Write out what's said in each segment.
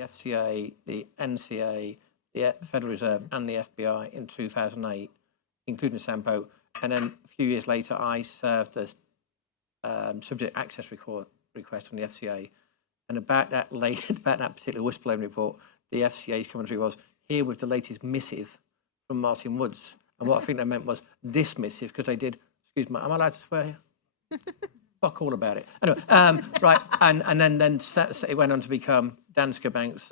the FCA, the NCA, the Federal Reserve, and the FBI in 2008, including Sampo. And then a few years later, I served as subject access request from the FCA. And about that particular whistleblowing report, the FCA's commentary was, here with the latest missive from Martin Woods. And what I think they meant was this missive, because they did, excuse me, am I allowed to swear here? Fuck all about it. Anyway, right, and then it went on to become Danska Bank's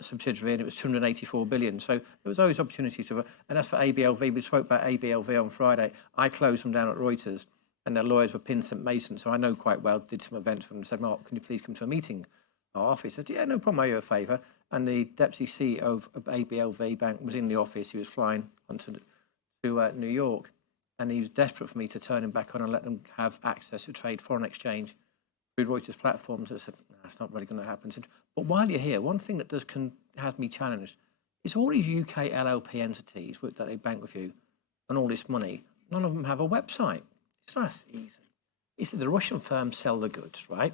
subsidiary, and it was 284 billion. So there was always opportunities to, and as for ABLV, we spoke about ABLV on Friday. I closed them down at Reuters, and their lawyers were Pin St Mason, so I know quite well, did some events for them and said, Mark, can you please come to a meeting? Our office said, yeah, no problem, I owe you a favour. And the deputy CEO of ABLV Bank was in the office. He was flying onto to New York, and he was desperate for me to turn him back on and let them have access to trade foreign exchange through Reuters platforms. I said, no, that's not really going to happen. I said, but while you're here, one thing that has me challenged is all these UK LLP entities that they bank with you and all this money, none of them have a website. It's not easy. He said the Russian firms sell the goods, right?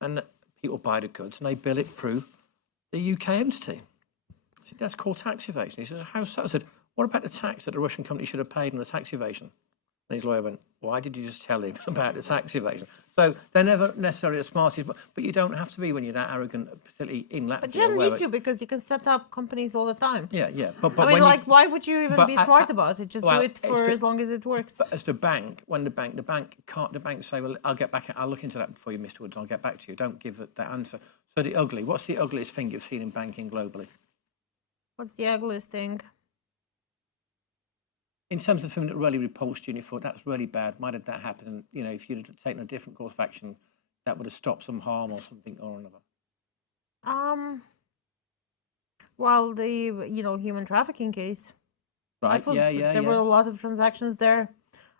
And people buy the goods and they bill it through the UK entity. I said, that's called tax evasion. He said, how so? I said, what about the tax that the Russian company should have paid on the tax evasion? And his lawyer went, why did you just tell him about the tax evasion? So they're never necessarily the smartest, but you don't have to be when you're that arrogant, particularly in Latvia. But you don't need to, because you can set up companies all the time. Yeah. But I mean, like, why would you even be smart about it? Just do it for as long as it works. But as the bank, when the bank can't say, well, I'll look into that for you, Mr. Woods, I'll get back to you. Don't give that answer. So what's the ugliest thing you've seen in banking globally? What's the ugliest thing? In terms of something that really repulsed you and you thought, that's really bad, why did that happen? And, you know, if you'd have taken a different course of action, that would have stopped some harm or something or another. Well, the, human trafficking case. Right, There were a lot of transactions there.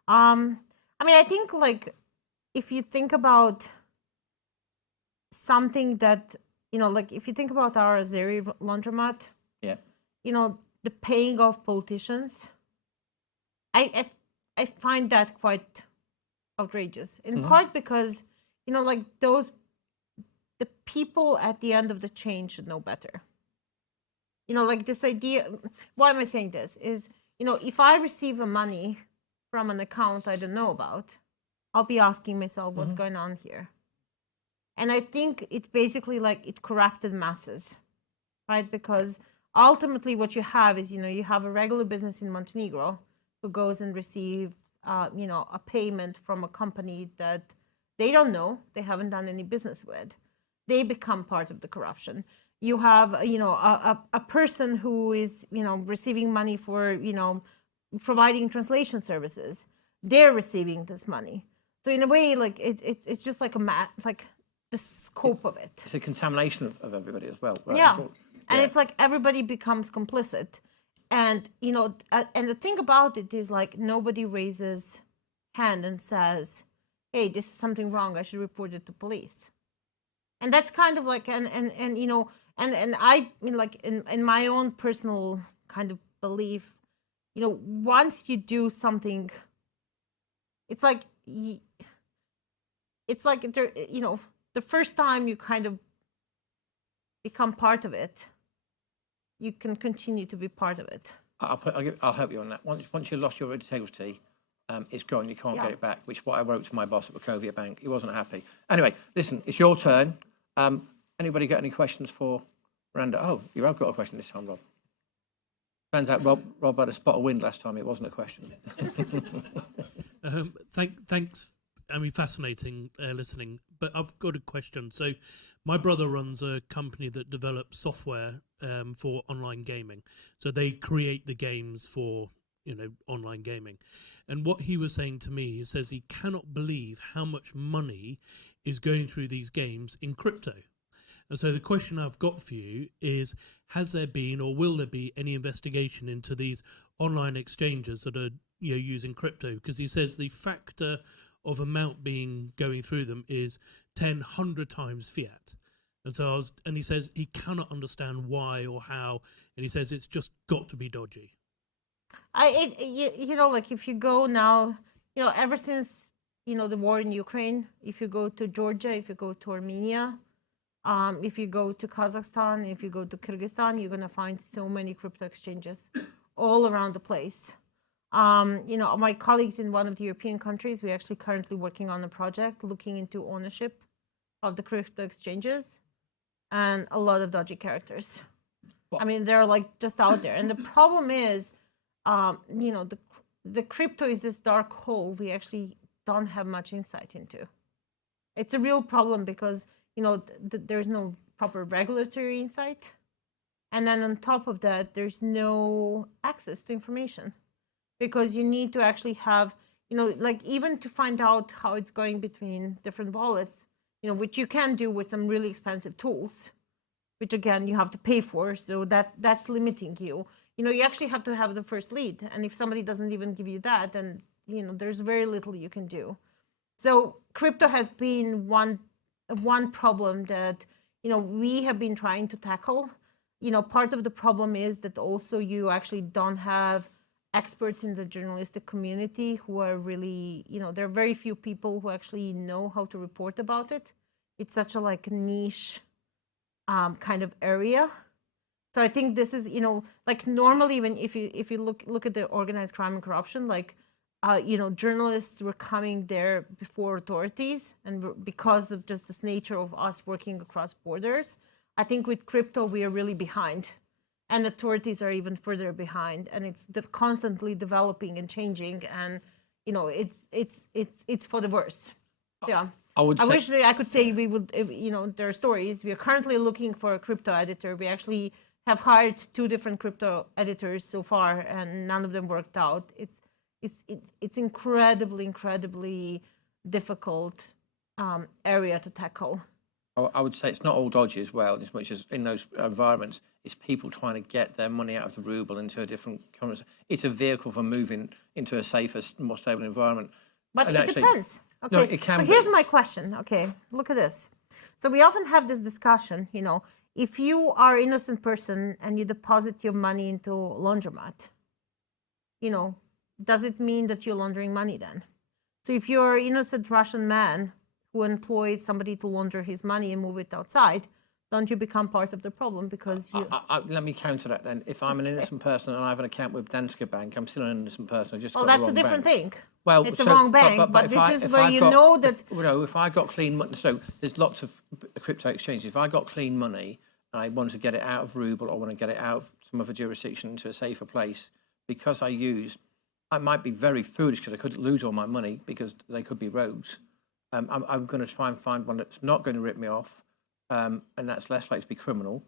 I mean, I think, like, if you think about something that, like, if you think about our Azeri laundromat, the paying of politicians, I find that quite outrageous, in part because, like, the people at the end of the chain should know better. Like, this idea, why am I saying this? Is, if I receive a money from an account I don't know about, I'll be asking myself what's going on here. And I think it basically, like, it corrupted masses, right? Because ultimately what you have is, you have a regular business in Montenegro who goes and receive, a payment from a company that they don't know, they haven't done any business with. They become part of the corruption. You have, a person who is, receiving money for, providing translation services. They're receiving this money. So in a way, like, it's just like the scope of it. It's a contamination of everybody as well. Right? Yeah. And it's like everybody becomes complicit. And, and the thing about it is, like, nobody raises hand and says, hey, this is something wrong, I should report it to police. And that's kind of like, and I mean, like, in my own personal kind of belief, once you do something, it's like the first time you kind of become part of it, you can continue to be part of it. I'll help you on that. Once you lost your integrity, it's gone. You can't get it back, which is what I wrote to my boss at Wachovia Bank. He wasn't happy. Anyway, listen, it's your turn. Anybody got any questions for Miranda? Oh, you have got a question this time, Rob. Turns out Rob had a spot of wind last time. It wasn't a question. Thanks. I mean, fascinating listening. But I've got a question. So my brother runs a company that develops software for online gaming. So they create the games for, online gaming. And what he was saying to me, he says he cannot believe how much money is going through these games in crypto. And so the question I've got for you is, has there been or will there be any investigation into these online exchanges that are using crypto? Because he says the factor of amount going through them is 100 times fiat. And so he says he cannot understand why or how, and he says it's just got to be dodgy. Like, if you go now, ever since, the war in Ukraine, if you go to Georgia, if you go to Armenia, If you go to Kazakhstan, if you go to Kyrgyzstan, you're going to find so many crypto exchanges all around the place. My colleagues in one of the European countries, we're actually currently working on a project looking into ownership of the crypto exchanges, and a lot of dodgy characters. I mean, they're like just out there. And the problem is, the crypto is this dark hole we actually don't have much insight into. It's a real problem because, there's no proper regulatory insight. And then on top of that, there's no access to information because you need to actually have, even to find out how it's going between different wallets, which you can do with some really expensive tools, which again, you have to pay for. So that's limiting you. You actually have to have the first lead. And if somebody doesn't even give you that, then, there's very little you can do. So crypto has been one problem that, we have been trying to tackle. Part of the problem is that also you actually don't have experts in the journalistic community who are really, there are very few people who actually know how to report about it. It's such a niche kind of area. So I think this is, normally when if you look at the organized crime and corruption, journalists were coming there before authorities, and because of just this nature of us working across borders, I think with crypto we are really behind, and authorities are even further behind, and it's constantly developing and changing, and it's for the worse. Yeah. I wish that I could say we would, there are stories. We are currently looking for a crypto editor. We actually have hired 2 different crypto editors so far, and none of them worked out. It's incredibly difficult area to tackle. I would say it's not all dodgy as well, as much as in those environments, it's people trying to get their money out of the ruble into a different currency. It's a vehicle for moving into a safer, more stable environment. But it depends. Okay. No, it can so here's my question. Okay, look at this. So we often have this discussion, if you are an innocent person and you deposit your money into a laundromat, does it mean that you're laundering money then? So if you're an innocent Russian man who employs somebody to launder his money and move it outside, don't you become part of the problem because you... Let me counter that then. If I'm an innocent person and I have an account with Danska Bank, I'm still an innocent person. I just well, that's a different thing. Well, it's a wrong bank, but this is where you know that... If I got clean money... So there's lots of crypto exchanges. If I got clean money and I want to get it out of ruble or want to get it out of some other jurisdiction into a safer place, because I might be very foolish because I could lose all my money because they could be rogues. I'm going to try and find one that's not going to rip me off, and that's less likely to be criminal.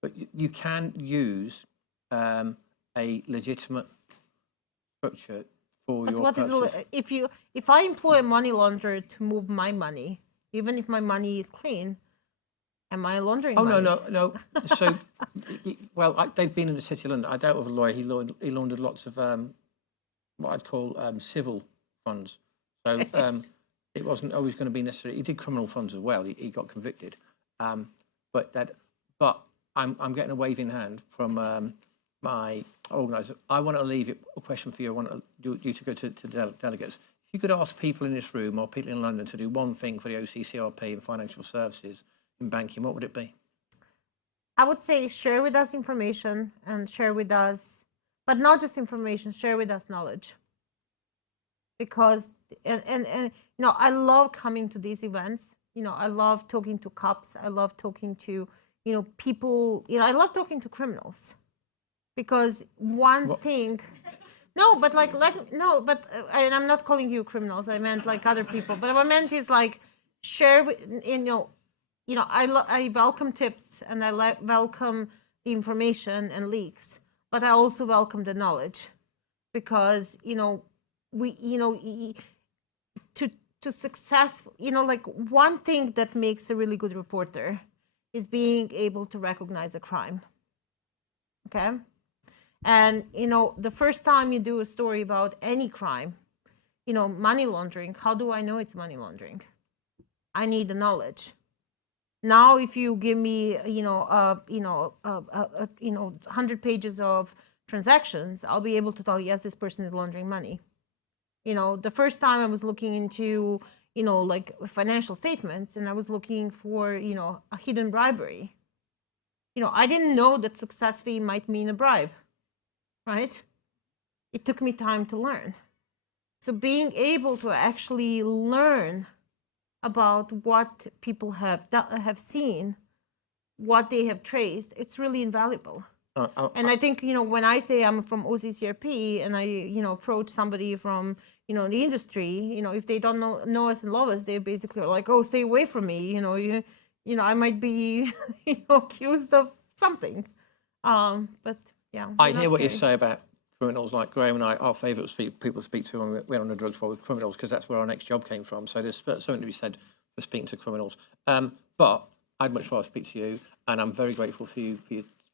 But you can use a legitimate structure for your purposes. If I employ a money launderer to move my money, even if my money is clean, am I laundering money? No. So, they've been in the City of London. I dealt with a lawyer. He laundered lots of what I'd call civil funds. So it wasn't always going to be necessary. He did criminal funds as well. He got convicted. But I'm getting a waving hand from my organiser. I want to leave a question for you. I want you to go to delegates. If you could ask people in this room or people in London to do one thing for the OCCRP and financial services in banking, what would it be? I would say share with us information and share with us, but not just information, share with us knowledge. Because, I love coming to these events. I love talking to cops. I love talking to, people, I love talking to criminals. Because thing, and I'm not calling you criminals. I meant other people. But what I meant is share with, I welcome tips and I welcome the information and leaks, but I also welcome the knowledge, because to successful, one thing that makes a really good reporter is being able to recognize a crime. Okay, and the first time you do a story about any crime, money laundering, how do I know it's money laundering? I need the knowledge. Now, if you give me, 100 pages of transactions, I'll be able to tell, yes, this person is laundering money. You know, the first time I was looking into, you know, like financial statements, and I was looking for, you know, a hidden bribery. You know, I didn't know that success fee might mean a bribe, right? It took me time to learn. So being able to actually learn about what people have seen, what they have traced, it's really invaluable. And I think, you know, when I say I'm from OCCRP and I, you know, approach somebody from, you know, the industry, you know, if they don't know us and love us, they basically are like, oh, stay away from me. You know, I might be, you know, accused of something. But yeah. I hear what you say about criminals. Like Graham and I, our favourite people speak to when we're on a drugs roll with criminals, because that's where our next job came from. So there's something to be said for speaking to criminals. But I'd much rather speak to you, and I'm very grateful for you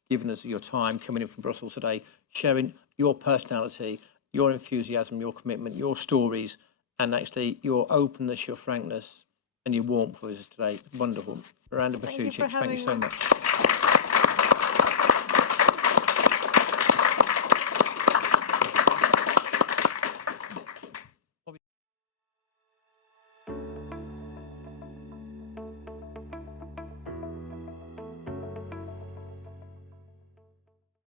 giving us your time, coming in from Brussels today, sharing your personality, your enthusiasm, your commitment, your stories, and actually your openness, your frankness, and your warmth with us today. Wonderful. Miranda Patrucic, thank you so much.